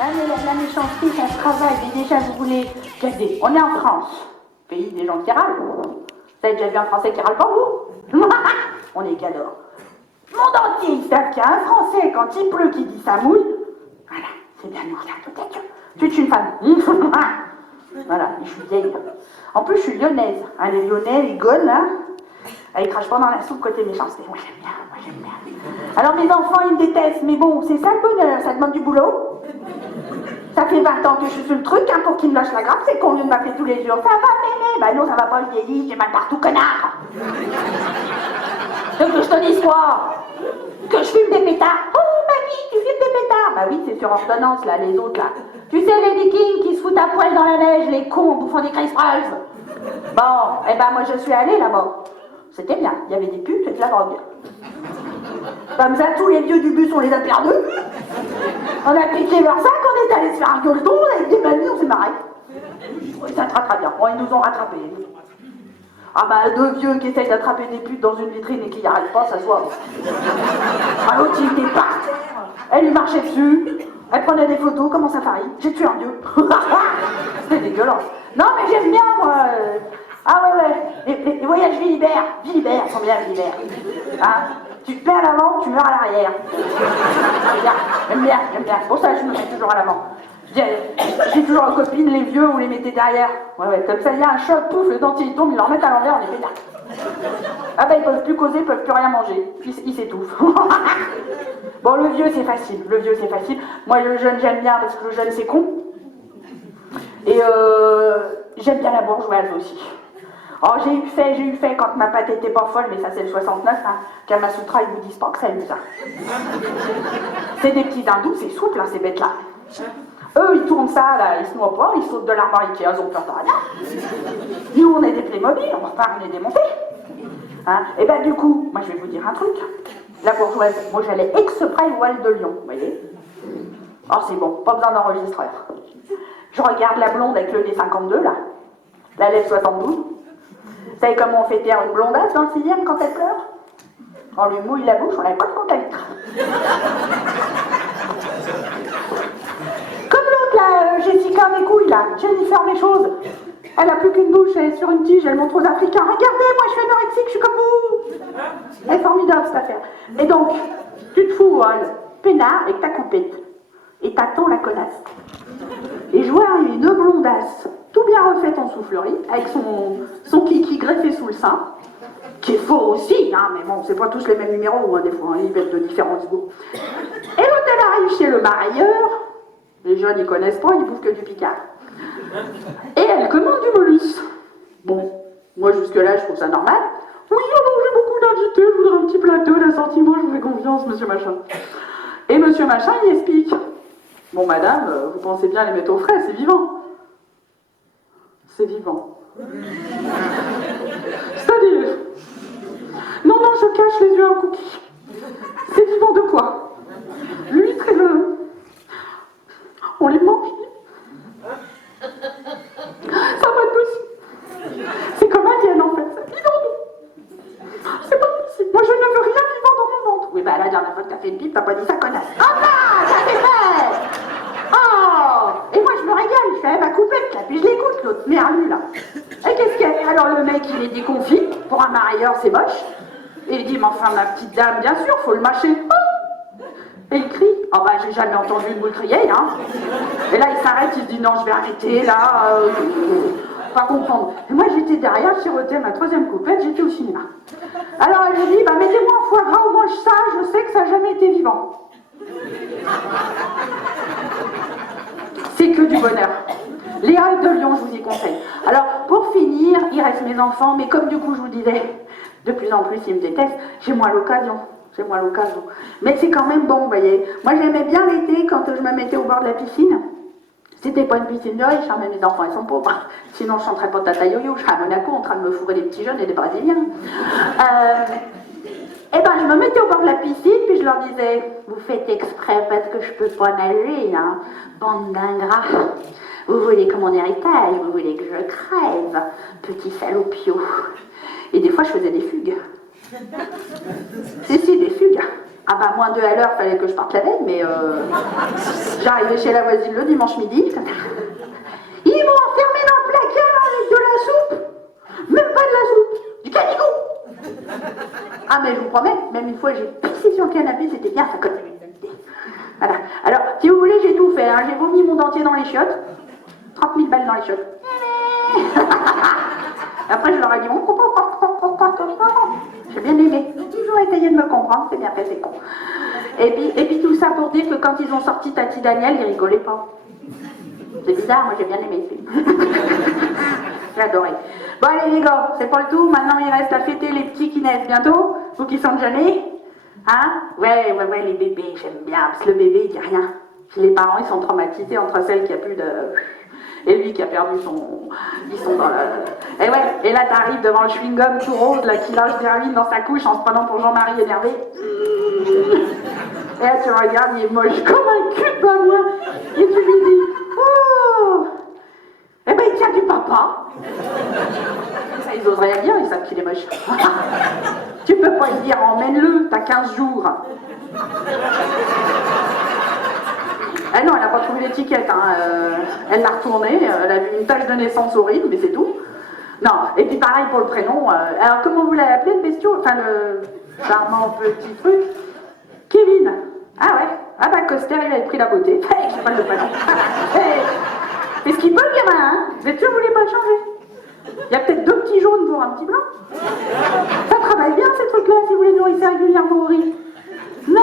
Ah, mais la méchanceté, ça se travaille. Mais déjà, vous voulez... Regardez, on est en France, pays des gens qui râlent. Vous avez déjà vu un Français qui râle pas, vous? On est cadors. Monde entier, ils savent qu'il y a un Français, quand il pleut, qui dit ça mouille. Voilà, c'est bien nous, regarde, peut-être. Tu es une femme. Voilà, je suis vieille. En plus, je suis lyonnaise. Hein, les Lyonnais, les Gaules, là, ils crachent pas dans la soupe côté méchanceté. Moi, j'aime bien, moi, j'aime bien. Alors, mes enfants, ils me détestent, mais bon, c'est ça le bonheur, ça demande du boulot. Ça fait 20 ans que je suis sur le truc, hein, pour qu'ils me lâchent la grappe, c'est qu'on vient de m'appeler tous les jours. Ça va, mémé? Bah non, ça va pas, je vieillis, j'ai mal partout, connard. Donc, que je te dise quoi? Que je fume des pétards? Oh, mamie, tu fumes des pétards? Bah oui, c'est sur ordonnance, là, les autres, là. Tu sais, les vikings qui se foutent à poil dans la neige, les cons en bouffant des Crisprals. Bon, eh ben, moi, je suis allée là-bas. C'était bien, il y avait des putes et de la drogue. Comme ça, tous les vieux du bus, on les a perdus. On a piqué leur sac, on est allé se faire un gueuleton, avec des mamies, on s'est marré. Oui, ça te rattrape bien. Bon, ils nous ont rattrapés. Ah bah, deux vieux qui essayent d'attraper des putes dans une vitrine et qui n'y arrivent pas, ça se voit. Ah, l'autre, il était par terre. Elle lui marchait dessus. Elle prenait des photos comme en safari. J'ai tué un vieux. C'était dégueulasse. Non, mais j'aime bien, moi. Ah ouais. Les voyages Vilibert. Vilibert, sont bien Vilibert. Hein? Tu te mets à l'avant, tu meurs à l'arrière. J'aime bien. Pour ça, je me mets toujours à l'avant. J'ai toujours une copine, les vieux, on les mettait derrière. Ouais, comme ça, il y a un choc, pouf, le dentier il tombe, ils le remettent à l'envers, on les pétard. Ah bah, ils peuvent plus causer, ils peuvent plus rien manger. Ils s'étouffent. Bon, le vieux, c'est facile. Moi, le jeune, j'aime bien, parce que le jeune, c'est con. Et j'aime bien la bourgeoise aussi. Oh, j'ai eu fait quand ma pâte était pas folle, mais ça, c'est le 69, hein. Kamasutra, ils vous disent pas que ça aime ça. C'est des petits hindous, c'est souple, hein, ces bêtes-là. Eux, ils tournent ça, là, ils se noient pas, ils sautent de l'armoire Ikea, ils ont peur de rien. Nous, on est des Playmobil, on repart, on est démontés. Hein? Et ben, du coup, moi, je vais vous dire un truc. La bourgeoise, moi, j'allais exprès au Hall de Lyon, vous voyez. Oh, c'est bon, pas besoin d'enregistreur. Je regarde la blonde avec le nez 52, là. La lèvre 72. Vous savez comment on fait taire une blondasse dans le 6e quand elle pleure? On lui mouille la bouche, on n'avait pas de compte à litre. Comme l'autre là, Jessica mes couilles là, Jennifer mes choses. Elle a plus qu'une bouche, elle est sur une tige, elle montre aux Africains. Regardez, moi je suis anorexique, je suis comme vous. Elle est formidable cette affaire. Et donc, tu te fous, peinard avec ta coupette. Et t'attends la connasse. Et je vois arriver une blondasse, tout bien refaite en soufflerie, avec son kiki greffé sous le sein, qui est faux aussi, hein, mais bon, c'est pas tous les mêmes numéros, hein, des fois, hein, ils mettent de différents goûts. Et l'autre, elle arrive chez le marailleur, les jeunes, ils connaissent pas, ils bouffent que du picard. Et elle commande du mollusque. Bon, moi, jusque-là, je trouve ça normal. Oui, alors, j'ai beaucoup d'invités, je voudrais un petit plateau d'assortiment, je vous fais confiance, monsieur machin. Et monsieur machin, il explique. Bon, madame, vous pensez bien les mettre au frais, c'est vivant. C'est vivant. C'est-à-dire, non, je cache les yeux à un cookie. C'est vivant de quoi? L'huître et le... On les mange. Ça va être possible. C'est comme indienne, en fait. C'est vivant, non. C'est pas possible. Moi, je ne veux rien vivant dans mon ventre. Oui, bah la dernière fois que t'as fait une pipe, t'as pas dit ça, connasse. Ah bah, ça fait fait. Oh! Et moi, je me régale. Je fais ma coupette, là, puis je l'écoute, l'autre merlu, là. Et qu'est-ce qu'il y a? Alors, le mec, il est déconfit. Pour un marailleur, c'est moche. Et il dit, mais enfin, ma petite dame, bien sûr, faut le mâcher. Oh! Et il crie. Oh bah, j'ai jamais entendu une boule crier, hein. Et là, il s'arrête, il se dit, non, je vais arrêter, là. Pas comprendre. Et moi, j'étais derrière, je sirotais ma troisième coupette, j'étais au cinéma. Alors, elle me dit, bah, mettez-moi un foie gras, au moins ça, je sais que ça n'a jamais été vivant. C'est que du bonheur. Les Halles de Lyon, je vous y conseille. Alors, pour finir, il reste mes enfants, mais comme du coup, je vous disais, de plus en plus, ils me détestent, j'ai moins l'occasion. Mais c'est quand même bon, vous voyez. Moi, j'aimais bien l'été quand je me mettais au bord de la piscine. C'était pas une piscine de riche, hein, mais mes enfants, ils sont pauvres. Sinon, je chanterais pas Tata Yo-Yo, je serais à Monaco en train de me fourrer des petits jeunes et des Brésiliens. Eh ben, je me mettais au bord de la piscine, puis je leur disais, vous faites exprès parce que je peux pas nager, hein, bande d'ingrats. Vous voulez que mon héritage, vous voulez que je crève, petit salopio. Et des fois, je faisais des fugues. Si, des fugues. Ah bah, moins 2 à l'heure, fallait que je parte la veille, mais j'arrivais chez la voisine le dimanche midi. Ils m'ont enfermé dans le placard avec de la soupe. Même pas de la soupe, du canigou. Ah mais je vous promets, même une fois j'ai pissé sur le canapé, c'était bien, ça connaît. Voilà. Alors, si vous voulez, j'ai tout fait. Hein. J'ai vomi mon dentier dans les chiottes. 30 000 balles dans les chiottes. Après, je leur ai dit, j'ai bien aimé. Ils ont toujours essayé de me comprendre, c'est bien fait, c'est con. Et puis tout ça pour dire que quand ils ont sorti Tati Daniel, ils rigolaient pas. C'est bizarre, moi j'ai bien aimé le film. J'ai adoré. Bon allez les gars, c'est pas le tout. Maintenant il reste à fêter les petits qui naissent bientôt. Vous qui sont déjà nés. Hein? Ouais, les bébés, j'aime bien. Parce que le bébé, il dit rien. Puis les parents, ils sont traumatisés entre celle qui a plus de... Et lui qui a perdu son... Ils sont dans le... Et ouais, et là t'arrives devant le chewing-gum tout rose, là, qui lâche d'Hermine dans sa couche en se prenant pour Jean-Marie énervé. Et là tu regardes, il est moche comme un cul de ma main. Et tu lui dis, oh, eh ben il tient du papa. Ça, ils oseraient rien dire, ils savent qu'il est moche. Tu peux pas lui dire, emmène-le, t'as 15 jours. Ah non, elle n'a pas trouvé l'étiquette, hein. Elle l'a retournée, elle a vu une tache de naissance horrible, mais c'est tout. Non, et puis pareil pour le prénom. Alors comment vous l'avez appelé le bestiau? Enfin le charmant petit truc. Kevin. Ah ouais. Ah bah Coster, il avait pris la beauté. Hey, je sais pas le prénom. C'est ce qu'il peut le gamin, hein. Vous êtes sûr que vous voulez pas le changer? Il y a peut-être 2 petits jaunes pour un petit blanc. Ça travaille bien ces trucs-là si vous les nourrissez régulièrement au riz. Non.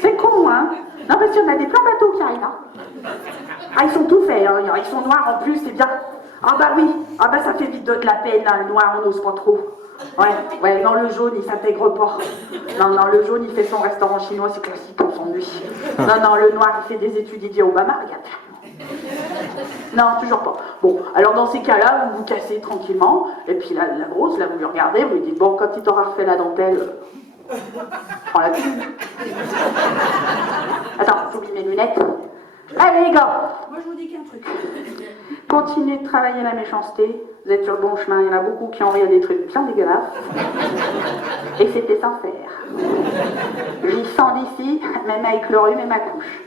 C'est con, hein. Non, parce qu'il y en a des plein bateaux qui arrivent, hein. Ah, ils sont tout faits, hein. Ils sont noirs en plus, c'est bien. Ah bah oui, ah bah ça fait vite de la peine, hein. Le noir, on n'ose pas trop. Ouais, non, le jaune, il s'intègre pas. Non, le jaune, il fait son restaurant chinois, c'est classique, on s'ennuie. Non, le noir, il fait des études Didier Obama, regarde. Non, toujours pas. Bon, alors dans ces cas-là, vous vous cassez tranquillement, et puis la grosse, là, vous lui regardez, vous lui dites, bon, quand il t'aura refait la dentelle, prends la thune. Attends, j'oublie mes lunettes. Allez les gars, moi je vous dis qu'un truc. Continuez de travailler la méchanceté, vous êtes sur le bon chemin, il y en a beaucoup qui envoient des trucs bien dégueulasses. Et c'était sincère. J'y sens d'ici, même avec le rhume et ma couche.